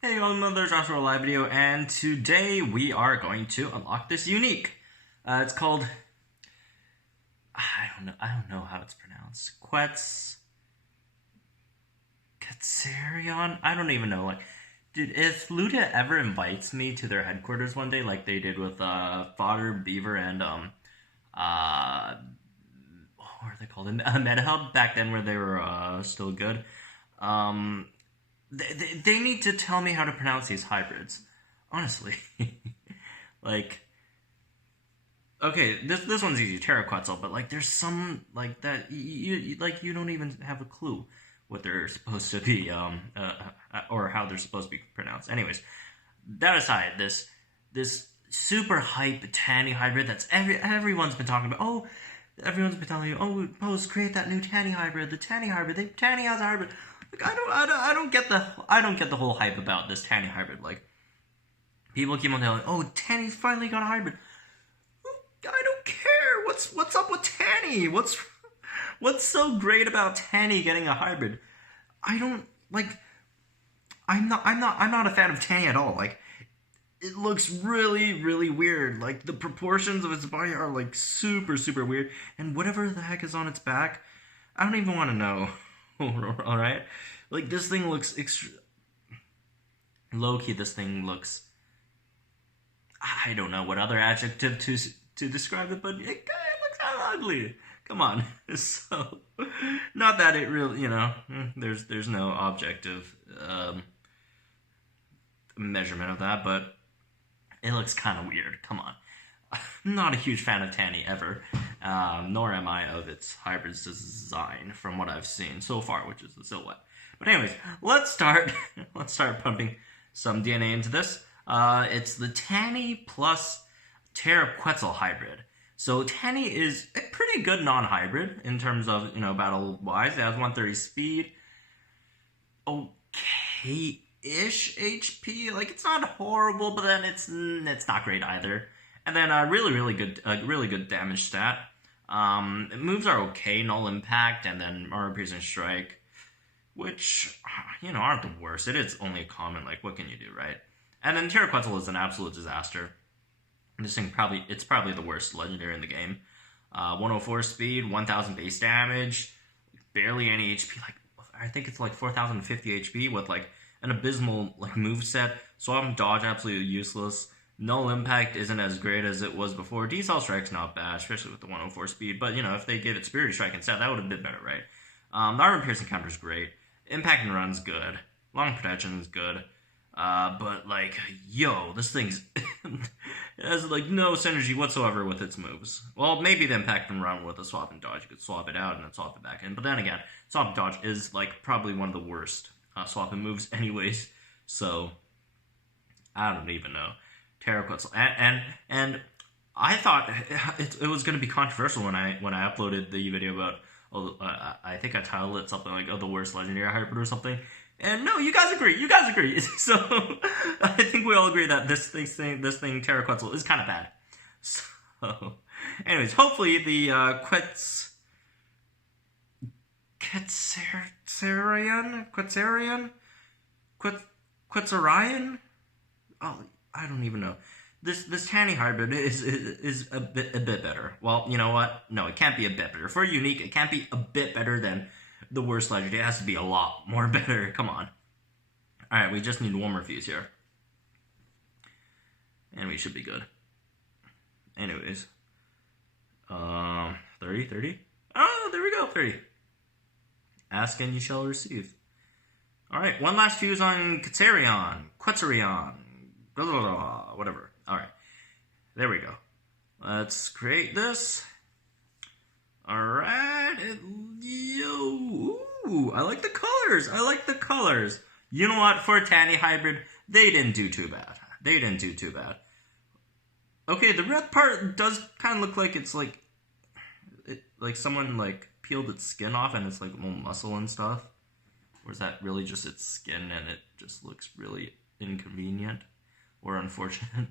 Hey, welcome to another Joshua live video, and today we are going to unlock this unique. It's called, I don't know how it's pronounced. Quetzorion? I don't even know. Like, dude, if Luda ever invites me to their headquarters one day, like they did with Fodder, Beaver, and what are they called? MetaHub back then, where they were still good. They need to tell me how to pronounce these hybrids. Honestly. Like, okay, this one's easy, Terraquetzal, but like there's some like that you don't even have a clue what they're supposed to be or how they're supposed to be pronounced. Anyways, that aside, this super hype Tanny hybrid that's everyone's been talking about. Oh, everyone's been telling you, oh, Post, create that new Tanny hybrid, the Tanny hybrid. Tanny has a hybrid. Like, I don't get the whole hype about this Tanny hybrid. Like, people keep on telling, oh, Tanny finally got a hybrid. I don't care. What's up with Tanny? What's so great about Tanny getting a hybrid? I don't like. I'm not a fan of Tanny at all. Like, it looks really, really weird. Like, the proportions of its body are like super, super weird, and whatever the heck is on its back, I don't even want to know. Alright? Like, this thing looks low-key, this thing looks... I don't know what other adjective to describe it, but it looks kind of ugly. Come on. So, not that it really, there's no objective measurement of that, but it looks kind of weird. Come on. I'm not a huge fan of Tanny ever, nor am I of its hybrid's design from what I've seen so far, which is the silhouette. But anyways, let's start pumping some DNA into this. It's the Tanny plus Terraquetzal hybrid. So Tanny is a pretty good non-hybrid in terms of, battle-wise. It has 130 speed, okay-ish HP. Like, it's not horrible, but then it's not great either. And then really good damage stat. Moves are okay, null impact, and then armor piercing strike, which aren't the worst. It is only a common. Like, what can you do, right? And then Terraquetzal is an absolute disaster. This thing it's probably the worst legendary in the game. 104 speed, 1000 base damage, barely any HP. Like, I think it's like 4050 HP with like an abysmal like moveset. Swap and dodge absolutely useless. Null impact isn't as great as it was before. D-Cell Strike's not bad, especially with the 104 speed. But, if they gave it Spirit Strike instead, that would have been better, right? The Armor Piercing counter's great. Impact and Run's good. Long Protection is good. But, like, this thing's... it has, like, no synergy whatsoever with its moves. Well, maybe the Impact and Run with a Swap and Dodge. You could swap it out and then swap it back in. But then again, Swap and Dodge is, like, probably one of the worst swapping moves anyways. So, I don't even know. Terraquetzal, and I thought it was going to be controversial when I uploaded the video about I think I titled it something like the worst legendary hybrid or something. And no, you guys agree. So I think we all agree that this thing Terraquetzal is kind of bad. So, anyways, hopefully the Quetzorion. Oh, I don't even know. This Tanny hybrid is a bit better. Well, you know what? No, it can't be a bit better. For a unique, it can't be a bit better than the worst legendary. It has to be a lot more better. Come on. Alright, we just need one more fuse here. And we should be good. Anyways. 30? Oh, there we go, 30. Ask and you shall receive. Alright, one last fuse on Quetzorion. Whatever. Alright. There we go. Let's create this. Alright. Ooh, I like the colors. You know what? For a Tanny hybrid, they didn't do too bad. Okay, the red part does kind of look like it's like... like someone like peeled its skin off and it's like more muscle and stuff. Or is that really just its skin and it just looks really inconvenient? Or unfortunate.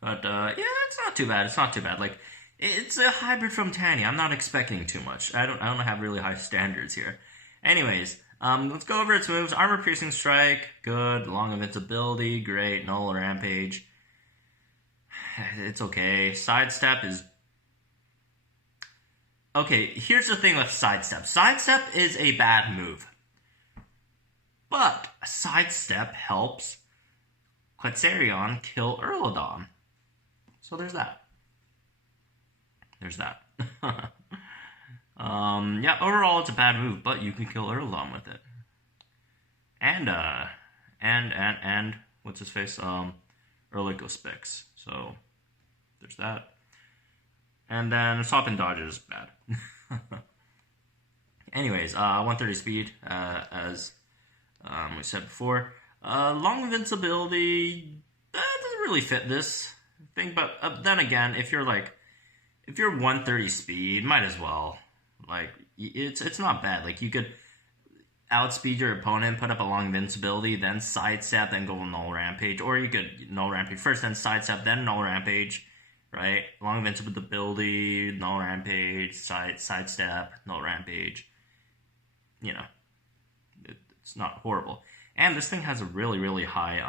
But, yeah, it's not too bad. Like, it's a hybrid from Tanny. I'm not expecting too much. I don't have really high standards here. Anyways, Let's go over its moves. Armor Piercing Strike, good. Long Invincibility, great. Null Rampage, it's okay. Sidestep is... Okay, here's the thing with Sidestep. Sidestep is a bad move. But Sidestep helps Quetzorion kill Erlidon. So there's that. There's that. Yeah, overall it's a bad move, but you can kill Erlidon with it. And what's his face? Erlidominus. So there's that. And then swap and dodge is bad. Anyways, 130 speed, as we said before. Long invincibility doesn't really fit this thing, but then again, if you're 130 speed, might as well. Like, it's not bad. Like, you could outspeed your opponent, put up a long invincibility, then sidestep, then go null rampage, or you could null rampage first, then sidestep, then null rampage, right? Long invincibility, null rampage, sidestep, null rampage. You know, it's not horrible. And this thing has a really, really high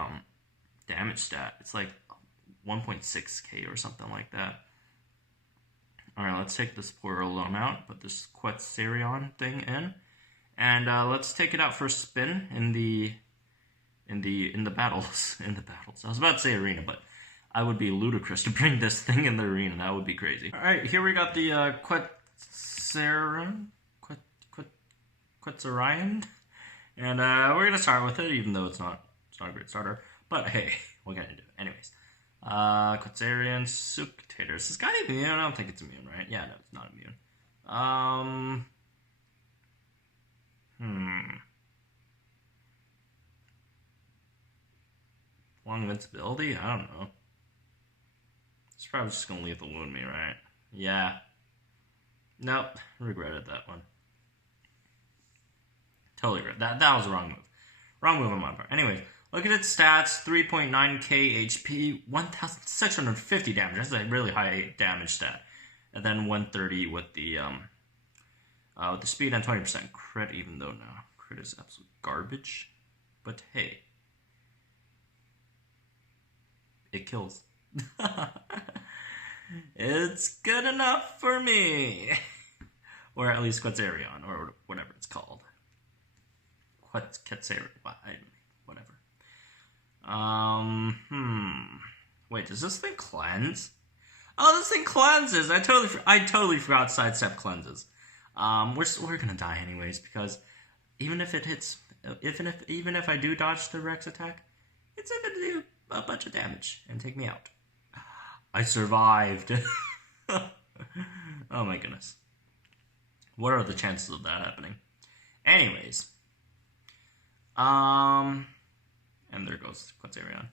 damage stat. It's like 1.6k or something like that. Alright, let's take this poor Erlidominus out, put this Quetzorion thing in, and let's take it out for a spin in the battles. In the battles. I was about to say arena, but I would be ludicrous to bring this thing in the arena. That would be crazy. Alright, here we got the Quetzorion. And we're gonna start with it, even though it's not a great starter. But hey, what can I do? Anyways. Quetzorion, Suctator. Is this guy immune? I don't think it's immune, right? Yeah, no, it's not immune. Long invincibility? I don't know. It's probably just gonna lethal wound me, right? Yeah. Nope. Regretted that one. Totally regret. That was a wrong move. Wrong move on my part. Anyways. Look at its stats, 3.9k HP, 1,650 damage. That's a really high damage stat. And then 130 with the speed and 20% crit, even though now crit is absolute garbage. But hey, it kills. It's good enough for me. Or at least Quetzorion, or whatever it's called. Quetzorion, whatever. Wait, does this thing cleanse? Oh, this thing cleanses! I totally forgot sidestep cleanses. We're gonna die anyways, because even if it hits, even if I do dodge the Rex attack, it's gonna do a bunch of damage and take me out. I survived. Oh my goodness. What are the chances of that happening? Anyways. And there goes Quetzorion.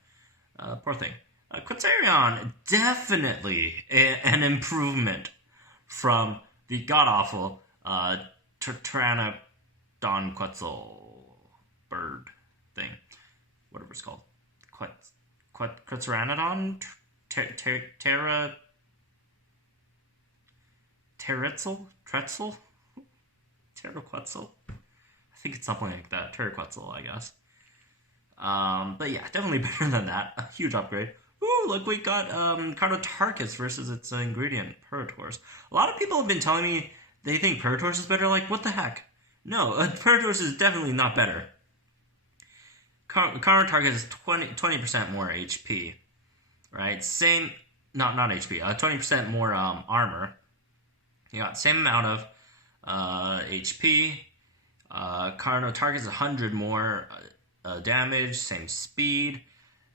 Poor thing. Quetzorion, definitely an improvement from the god-awful Pteranodon Quetzal bird thing. Whatever it's called. Quetzoraniodon? Teretzel? Pteroquetzal? I think it's something like that. Pteroquetzal, I guess. But yeah, definitely better than that. A huge upgrade. Ooh, look, we got Carnotarchus versus its ingredient, Pterotaurus. A lot of people have been telling me they think Pterotaurus is better. Like, what the heck? No, Pterotaurus is definitely not better. Carnotarchus is 20% more HP, right? Same, not HP. 20% more armor. You got same amount of HP. Carnotarchus is 100 more damage, same speed,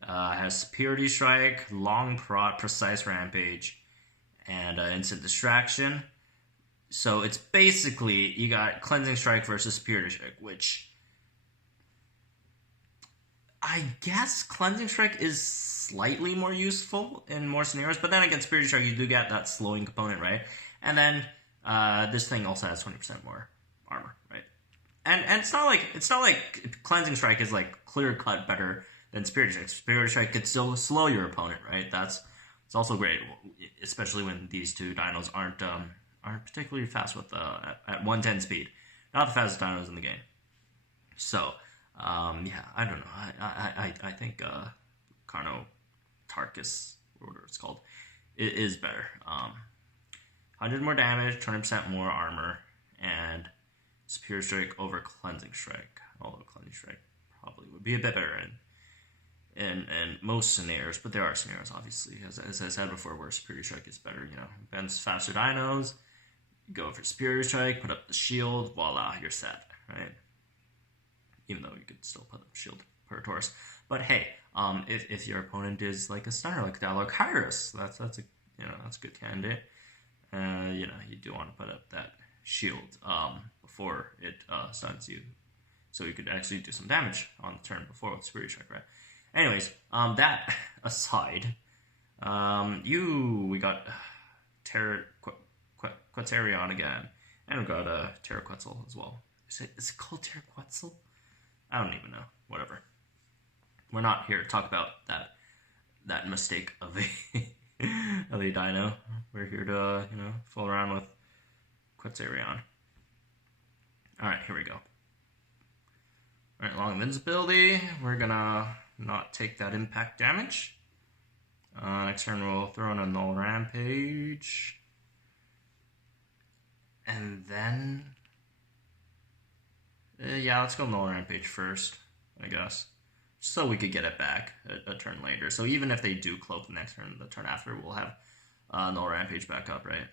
has Superiority Strike, long prot, precise rampage, and instant distraction. So it's basically, you got Cleansing Strike versus Superiority Strike, which I guess Cleansing Strike is slightly more useful in more scenarios, but then against Superiority Strike you do get that slowing component, right? And then this thing also has 20% more armor, right? And it's not like Cleansing Strike is like clear cut better than Superiority Strike. Superiority Strike could still slow your opponent, right? It's also great, especially when these two dinos aren't particularly fast with at 110 speed. Not the fastest dinos in the game. So, yeah, I don't know. I think Carno Tarkus, or whatever it's called, is better. 100 more damage, 20% more armor, and Superior Strike over Cleansing Strike. Although Cleansing Strike probably would be a bit better in most scenarios, but there are scenarios, obviously, as I said before, where Superior Strike is better. You know, bends faster dinos, go for Superior Strike, put up the shield, voila, you're set, right? Even though you could still put up shield per Taurus. But hey, if your opponent is like a stunner like Dalokairos, that's a good candidate. You do want to put up that shield before it stuns you, so you could actually do some damage on the turn before with Superior Strike, right? Anyways, that aside, we got Quetzorion again, and we got Terra Quetzal as well. Is it called Terra Quetzal? I don't even know. Whatever. We're not here to talk about that mistake of a dino. We're here to fool around with Quetzorion. All right, here we go. All right, long invincibility. We're gonna not take that impact damage. Next turn we'll throw in a null rampage, and then let's go null rampage first, I guess, so we could get it back a turn later. So even if they do cloak the next turn, the turn after, we'll have null rampage back up, right?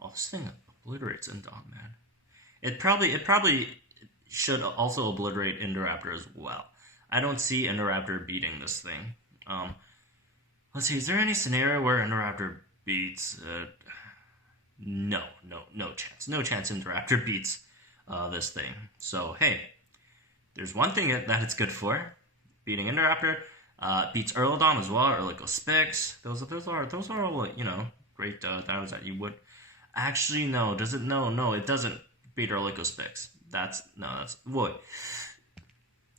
Oh, this thing obliterates Indom, man. It probably should also obliterate Indoraptor as well. I don't see Indoraptor beating this thing. Let's see, is there any scenario where Indoraptor beats? No chance. No chance Indoraptor beats this thing. So hey, there's one thing that it's good for, beating Indoraptor. Beats Erlidom as well, Erlidominus. Those are all great dinos that you would. Actually, no. Does it? No. It doesn't beat Erlidominus. That's what.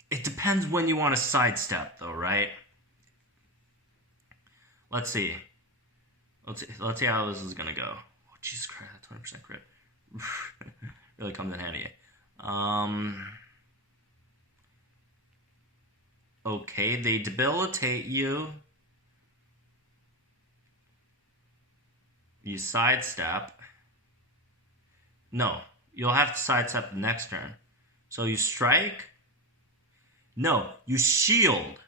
It depends when you want to sidestep, though, right? Let's see. Let's see how this is gonna go. Oh, Jesus Christ, 20% crit really comes in handy. Okay, they debilitate you. You sidestep. No, you'll have to sidestep the next turn. So you strike. No, you shield.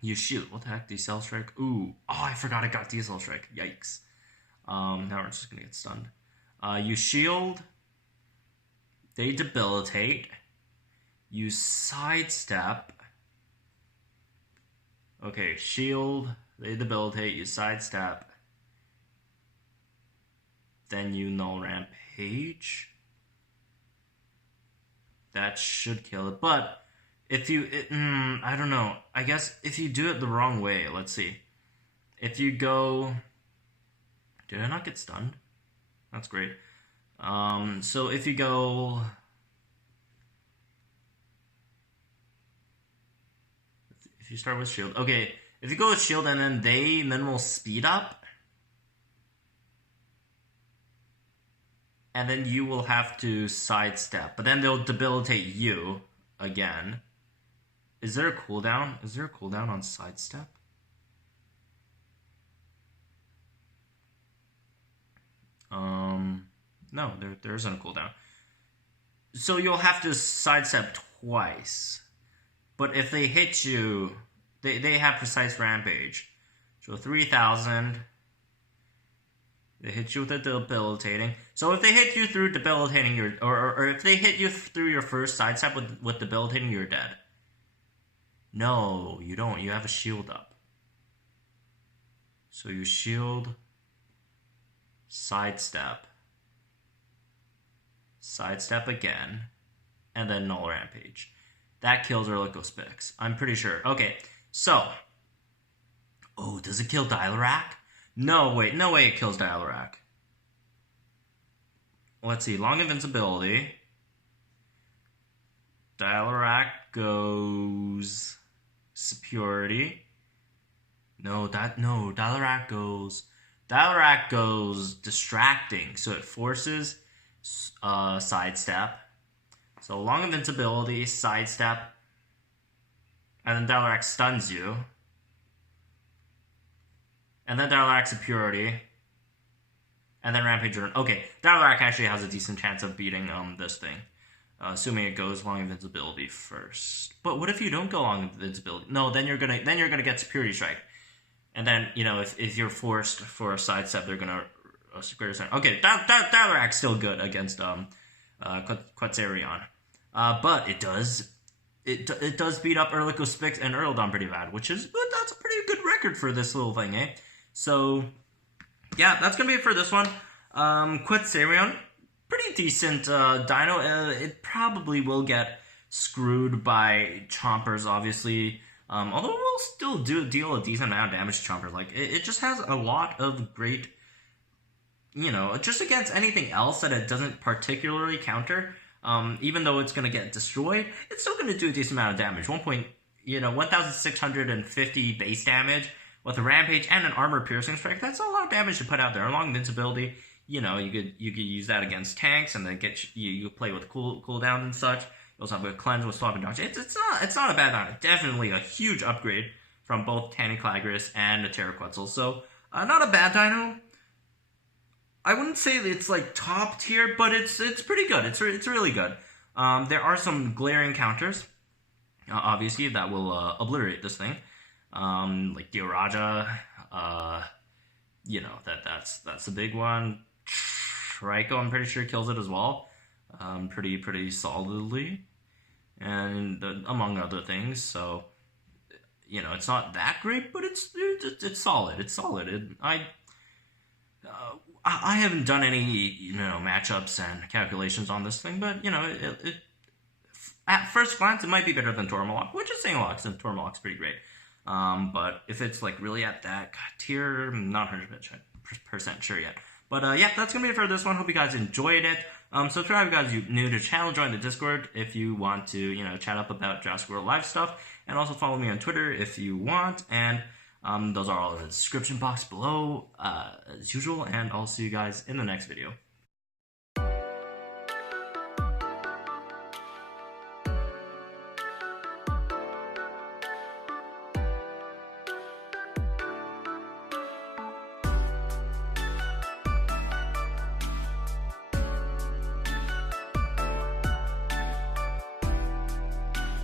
You shield. What the heck? Decel strike? Ooh. Oh, I forgot I got Decel strike. Yikes. Now we're just gonna get stunned. You shield. They debilitate. You sidestep. Okay, shield. They debilitate. You sidestep. Then you null rampage. That should kill it. But if you, I don't know. I guess if you do it the wrong way, let's see. If you go, did I not get stunned? That's great. So if you go, if you start with shield, okay. If you go with shield and then they minimal speed up, and then you will have to sidestep, but then they'll debilitate you again. Is there a cooldown? Is there a cooldown on sidestep? No, there isn't a cooldown. So you'll have to sidestep twice. But if they hit you, they have precise rampage. So 3,000. They hit you with a debilitating. So if they hit you through debilitating, or if they hit you through your first sidestep with debilitating, you're dead. No, you don't. You have a shield up. So you shield, sidestep again, and then null rampage. That kills Erlidominus. I'm pretty sure. Okay, so. Oh, does it kill Dialarak? No, wait. No way it kills Dialarak. Let's see. Long invincibility. Dialarak goes Superiority. Dialarak goes distracting. So it forces sidestep. So long invincibility, sidestep, and then Dalarak stuns you. And then Dalarak's Impurity. And then Rampage Jordan. Okay, Dalarak actually has a decent chance of beating this thing. Assuming it goes long invincibility first. But what if you don't go long invincibility? No, then you're gonna get Superiority Strike. And then, you know, if you're forced for a sidestep, they're gonna square center. Okay, Dalarak's still good against Quetzorion. But it does beat up Erlidominus and Erlidominus pretty bad, that's a pretty good record for this little thing, eh? So yeah, that's gonna be it for this one. Quetzorion, pretty decent dino. It probably will get screwed by Chompers, obviously. Although it will still deal a decent amount of damage to Chompers. Like, it just has a lot of great, you know, just against anything else that it doesn't particularly counter. Even though it's going to get destroyed, it's still going to do a decent amount of damage. 1,650 base damage with a Rampage and an Armor Piercing Strike. That's a lot of damage to put out there. Along Invincibility, you know, you could use that against tanks, and then you play with cooldown and such. You also have a Cleanse with Swap and Dodge. It's not a bad dino. Definitely a huge upgrade from both Taniklagris and the Pteroquetzal. So not a bad dino. I wouldn't say that it's like top tier, but it's pretty good. It's really good. There are some glaring counters, obviously, that will obliterate this thing. Like Dioraja, you know, that's a big one. Trico, I'm pretty sure, kills it as well, pretty solidly, and among other things. So, you know, it's not that great, but it's solid. It's solid. I haven't done any, you know, matchups and calculations on this thing, but, you know, it at first glance, it might be better than Tormalock, which is saying a lot, since Tormalock's pretty great. But if it's, like, really at that tier, I'm not 100% sure yet. But, yeah, that's going to be it for this one. Hope you guys enjoyed it. Subscribe if you guys are new to the channel. Join the Discord if you want to, you know, chat up about Jurassic World Live stuff. And also follow me on Twitter if you want. And those are all in the description box below, as usual. And I'll see you guys in the next video.